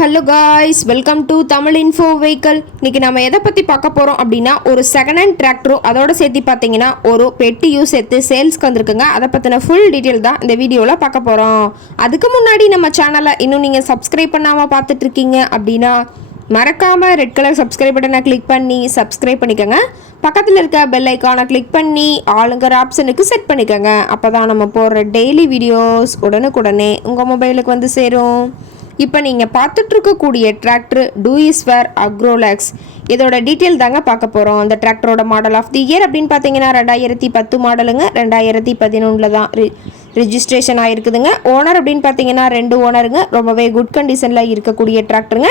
Hello guys welcome to Tamil info vehicle இன்றைக்கி நம்ம எதை பற்றி பார்க்க போகிறோம் அப்படின்னா ஒரு செகண்ட் ஹேண்ட் டிராக்டரும் அதோட சேர்த்து பார்த்தீங்கன்னா ஒரு பெட்டியும் சேர்த்து சேல்ஸ்க்கு வந்திருக்குங்க. அதை பற்றின ஃபுல் டீட்டெயில் தான் இந்த வீடியோவில் பார்க்க போகிறோம் அதுக்கு முன்னாடி நம்ம சேனலை இன்னும் நீங்கள் சப்ஸ்கிரைப் பண்ணாமல் பார்த்துட்ருக்கீங்க அப்படின்னா மறக்காமல் ரெட் கலர் சப்ஸ்கிரைப் பட்டனை கிளிக் பண்ணி சப்ஸ்கிரைப் பண்ணிக்கோங்க. பக்கத்தில் இருக்க பெல் ஐக்கானை கிளிக் பண்ணி ஆளுங்கிற ஆப்ஷனுக்கு செட் பண்ணிக்கோங்க. அப்போ தான் நம்ம போடுற டெய்லி வீடியோஸ் உடனுக்குடனே உங்கள் மொபைலுக்கு வந்து சேரும். இப்போ நீங்கள் பார்த்துட்டு இருக்கக்கூடிய டிராக்டர் டூயிஸ்வேர் அக்ரோலெக்ஸ் இதோட டீட்டெயில் தாங்க பார்க்க போகிறோம் அந்த டிராக்டரோட மாடல் ஆஃப் தி இயர் அப்படின்னு பார்த்தீங்கன்னா ரெண்டாயிரத்தி பத்து மாடலுங்க. ரெண்டாயிரத்தி பதினொன்றில் தான் ரி ரிஜிஸ்ட்ரேஷன் ஆகிருக்குதுங்க ஓனர் அப்படின்னு பார்த்தீங்கன்னா ரெண்டு ஓனருங்க ரொம்பவே குட் கண்டிஷனில் இருக்கக்கூடிய டிராக்டருங்க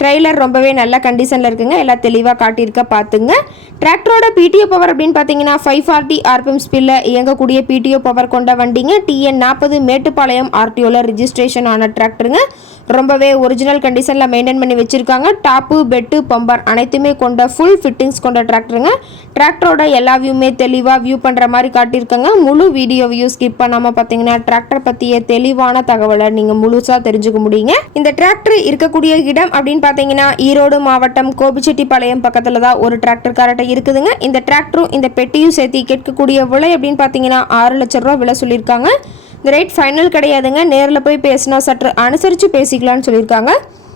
ட்ரெய்லர் ரொம்பவே நல்ல கண்டிஷனில் இருக்குங்க. எல்லாம் தெளிவாக காட்டியிருக்க பார்த்துங்க டிராக்டரோட பிடிஓ பவர் அப்படின்னு பார்த்தீங்கன்னா ஃபைவ் ஃபார்ட்டி ஆர்பிஎம் ஸ்பில்ல இயங்கக்கூடிய பிடிஓ பவர் கொண்ட வண்டிங்க. டிஎன் நாற்பது மேட்டுப்பாளையம் ஆர்டிஓவில் ரிஜிஸ்ட்ரேஷன் ஆன டிராக்டருங்க ரொம்பவே ஒரிஜினல் கண்டிஷனில் மெயின்டைன் பண்ணி வச்சுருக்காங்க. டாப்பு பெட்டு பம்பர் அனைத்துமே கொண்ட ஃபுல் ஃபிட்டிங்ஸ் கொண்ட டிராக்டருங்க டிராக்டரோட எல்லா வியூமே தெளிவாக வியூ பண்ணுற மாதிரி காட்டியிருக்காங்க. முழு வீடியோ வியூ ஸ்கிப் பண்ணாமல் பார்த்தீங்கன்னா டிராக்டர் பற்றிய தெளிவான தகவலை நீங்கள் முழுசாக தெரிஞ்சுக்க முடியுங்க. இந்த டிராக்டர் இருக்கக்கூடிய இடம் அப்படின்னு பார்த்தீங்கன்னா ஈரோடு மாவட்டம் கோபிச்செட்டிப்பாளையம் பக்கத்தில் தான் ஒரு டிராக்டர் கரெக்டாக இருக்குதுங்க. இந்த டிராக்டரும் இந்த பெட்டியும் சேர்த்து கேட்கக்கூடிய விலை அப்படின்னு பார்த்தீங்கன்னா ஆறு லட்ச ரூபா விலை சொல்லியிருக்காங்க. இந்த ரேட் ஃபைனல் கிடையாதுங்க. நேரில் போய் பேசினா சற்று அனுசரித்து பேசிக்கலாம்னு சொல்லியிருக்காங்க.